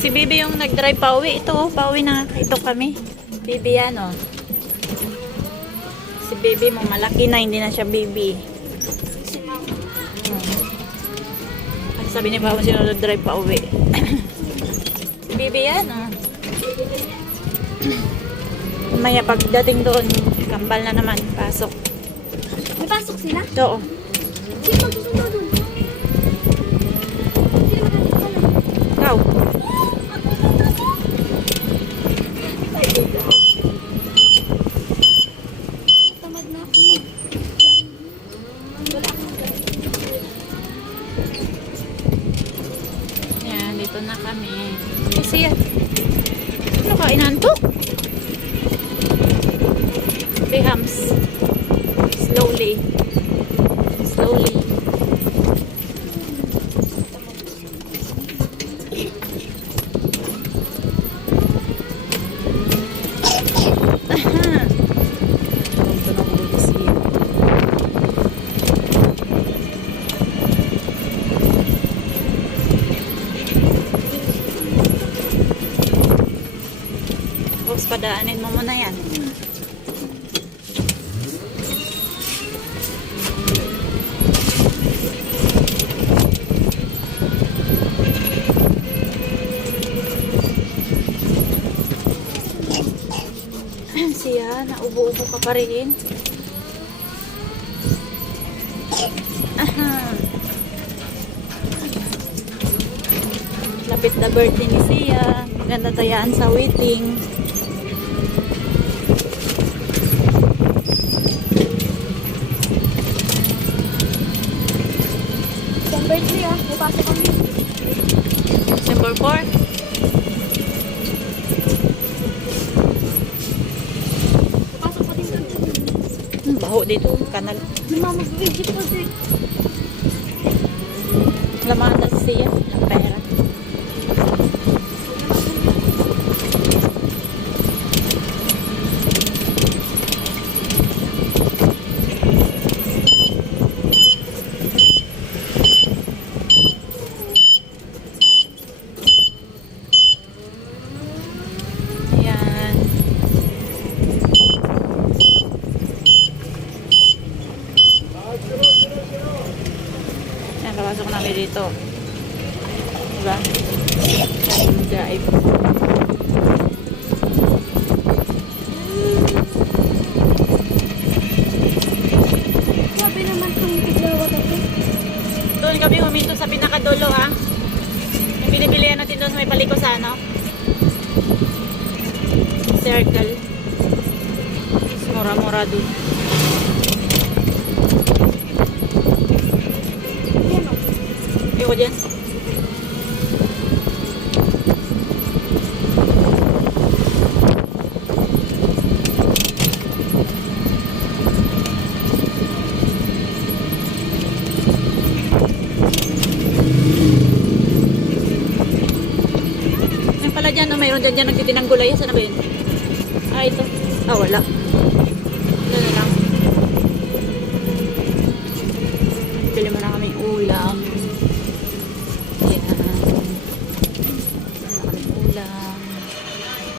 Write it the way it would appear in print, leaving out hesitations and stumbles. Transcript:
Si Bibi yung nag-drive pauwi. Ito, pauwi na. Ito kami. Bibi yan, oh. Si Bibi mo, malaki na. Hindi na siya Bibi. At sabi ni Papa, sino nag-drive pauwi. Si Bibi yan, oh. Maya pagdating doon, kambal na naman. Pasok. May pasok sila? Oo. Sino magsusundo doon? Sino magsusundo? Ikaw. Tamad na ako mo. Wala akong Yan, dito na kami. Kasi, ano ka, inantok? Hams. Slowly. Slowly. Tapos padaanin mo muna yan. Siya, naubo-ubo ka pa rin. Aha. Lapit na birthday ni Sia. Maganda tayaan sa waiting. Isang birthday ah. May pasok kami. December 4. Baho dito, kanal. Mamag-video po din. Lamaan na siya, ang pera. Ayan. Ayan, papasok namin dito. Diba? Drive. Sabi naman kung tiglawat ako. Doon kami huminto sa pinakadulo, ha? Yung binibilihan natin doon sa may paliko sa ano? Circle. Mura-mura doon. Yan o. Iko dyan. Yan pala dyan, mayroon dyan nagtitinang gulay. Saan na ba yun? Ah, ito. Ah, wala. Ito na lang.